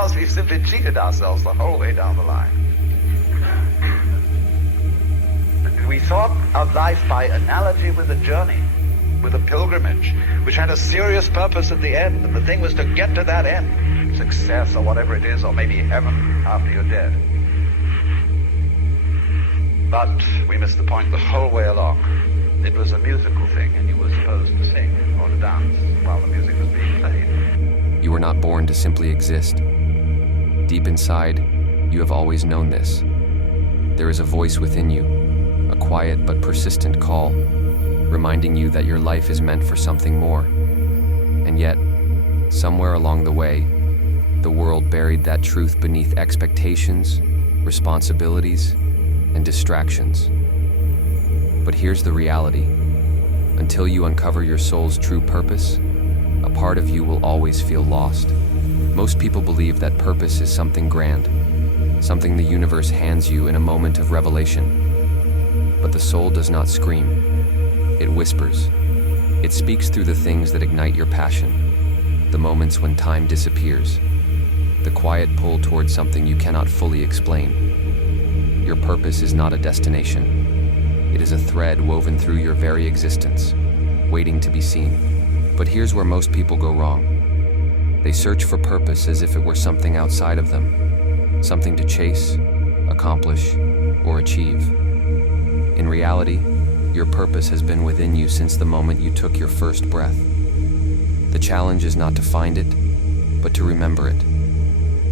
because we simply cheated ourselves the whole way down the line. We thought of life by analogy with a journey, with a pilgrimage, which had a serious purpose at the end, and the thing was to get to that end, success or whatever it is, or maybe heaven after you're dead. But we missed the point the whole way along. It was a musical thing, and you were supposed to sing or to dance while the music was being played. You were not born to simply exist. Deep inside, you have always known this. There is a voice within you, a quiet but persistent call, reminding you that your life is meant for something more. And yet, somewhere along the way, the world buried that truth beneath expectations, responsibilities, and distractions. But here's the reality. Until you uncover your soul's true purpose, a part of you will always feel lost. Most people believe that purpose is something grand, something the universe hands you in a moment of revelation. But the soul does not scream. It whispers. It speaks through the things that ignite your passion, the moments when time disappears, the quiet pull towards something you cannot fully explain. Your purpose is not a destination. It is a thread woven through your very existence, waiting to be seen. But here's where most people go wrong. They search for purpose as if it were something outside of them, something to chase, accomplish, or achieve. In reality, your purpose has been within you since the moment you took your first breath. The challenge is not to find it, but to remember it,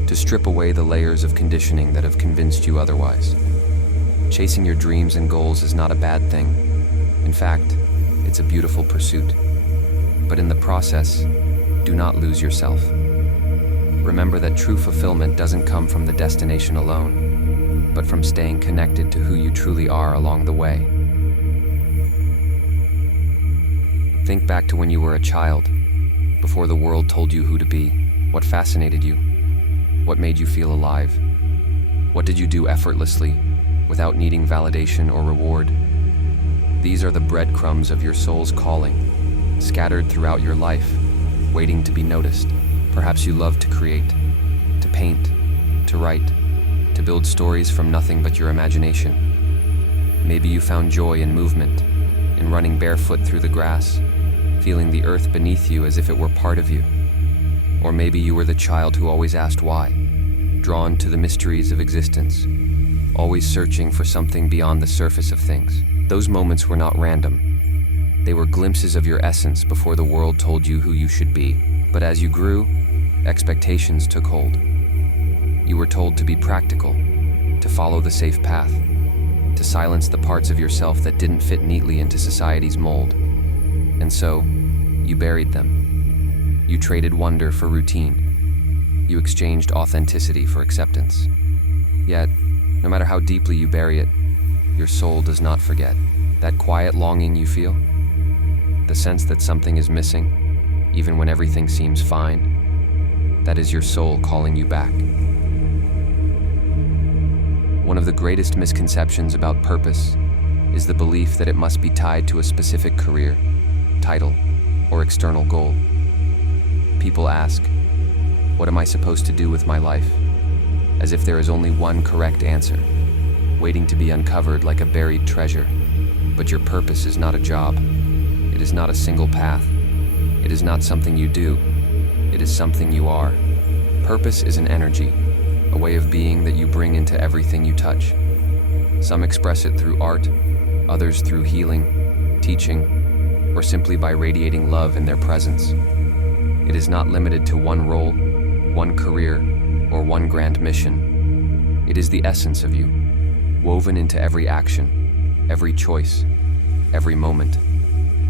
to strip away the layers of conditioning that have convinced you otherwise. Chasing your dreams and goals is not a bad thing. In fact, it's a beautiful pursuit. But in the process, do not lose yourself. Remember that true fulfillment doesn't come from the destination alone, but from staying connected to who you truly are along the way. Think back to when you were a child, before the world told you who to be, what fascinated you, what made you feel alive. What did you do effortlessly, without needing validation or reward? These are the breadcrumbs of your soul's calling, scattered throughout your life, waiting to be noticed. Perhaps you love to create, to paint, to write, to build stories from nothing but your imagination. Maybe you found joy in movement, in running barefoot through the grass, feeling the earth beneath you as if it were part of you. Or maybe you were the child who always asked why, drawn to the mysteries of existence, always searching for something beyond the surface of things. Those moments were not random. They were glimpses of your essence before the world told you who you should be. But as you grew, expectations took hold. You were told to be practical, to follow the safe path, to silence the parts of yourself that didn't fit neatly into society's mold. And so, you buried them. You traded wonder for routine. You exchanged authenticity for acceptance. Yet, no matter how deeply you bury it, your soul does not forget. That quiet longing you feel, the sense that something is missing, even when everything seems fine, that is your soul calling you back. One of the greatest misconceptions about purpose is the belief that it must be tied to a specific career, title, or external goal. People ask, what am I supposed to do with my life? As if there is only one correct answer, waiting to be uncovered like a buried treasure. But your purpose is not a job. It is not a single path. It is not something you do. It is something you are. Purpose is an energy, a way of being that you bring into everything you touch. Some express it through art, others through healing, teaching, or simply by radiating love in their presence. It is not limited to one role, one career, or one grand mission. It is the essence of you, woven into every action, every choice, every moment.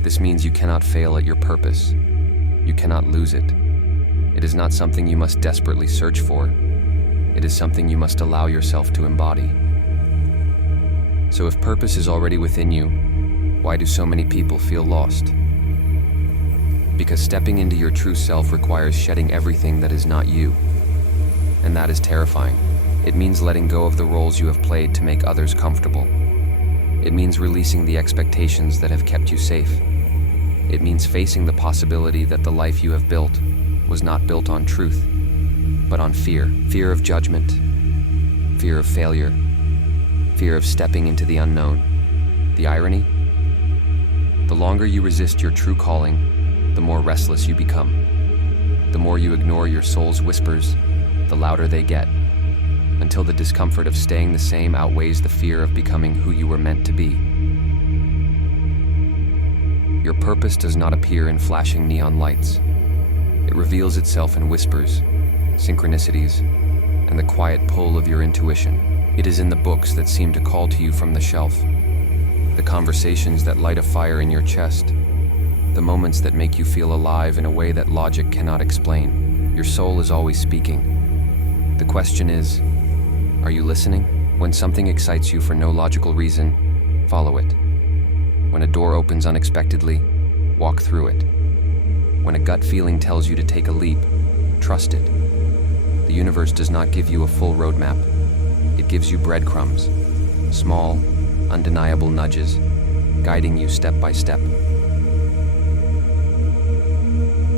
This means you cannot fail at your purpose. You cannot lose it. It is not something you must desperately search for. It is something you must allow yourself to embody. So if purpose is already within you, why do so many people feel lost? Because stepping into your true self requires shedding everything that is not you. And that is terrifying. It means letting go of the roles you have played to make others comfortable. It means releasing the expectations that have kept you safe. It means facing the possibility that the life you have built was not built on truth. but on fear. Fear of judgment, fear of failure, fear of stepping into the unknown. The irony? The longer you resist your true calling, the more restless you become. The more you ignore your soul's whispers, the louder they get, until the discomfort of staying the same outweighs the fear of becoming who you were meant to be. Your purpose does not appear in flashing neon lights. It reveals itself in whispers, synchronicities, and the quiet pull of your intuition. It is in the books that seem to call to you from the shelf, the conversations that light a fire in your chest, the moments that make you feel alive in a way that logic cannot explain. Your soul is always speaking. The question is, are you listening? When something excites you for no logical reason, follow it. When a door opens unexpectedly, walk through it. When a gut feeling tells you to take a leap, trust it. The universe does not give you a full roadmap. It gives you breadcrumbs, small, undeniable nudges, guiding you step by step.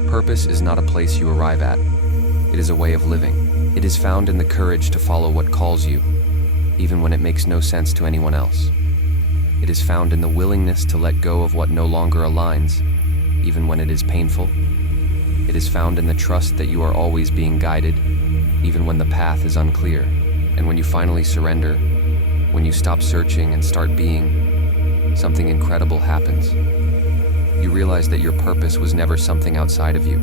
Purpose is not a place you arrive at. It is a way of living. It is found in the courage to follow what calls you, even when it makes no sense to anyone else. It is found in the willingness to let go of what no longer aligns, even when it is painful. It is found in the trust that you are always being guided, even when the path is unclear. And when you finally surrender, when you stop searching and start being, something incredible happens. You realize that your purpose was never something outside of you.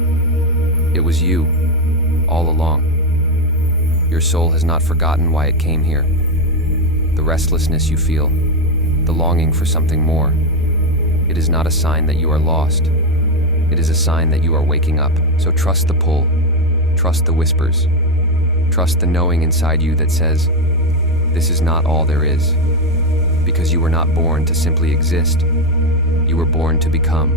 It was you, all along. Your soul has not forgotten why it came here. The restlessness you feel, the longing for something more, it is not a sign that you are lost. It is a sign that you are waking up. So trust the pull, trust the whispers, trust the knowing inside you that says, this is not all there is. Because you were not born to simply exist. You were born to become.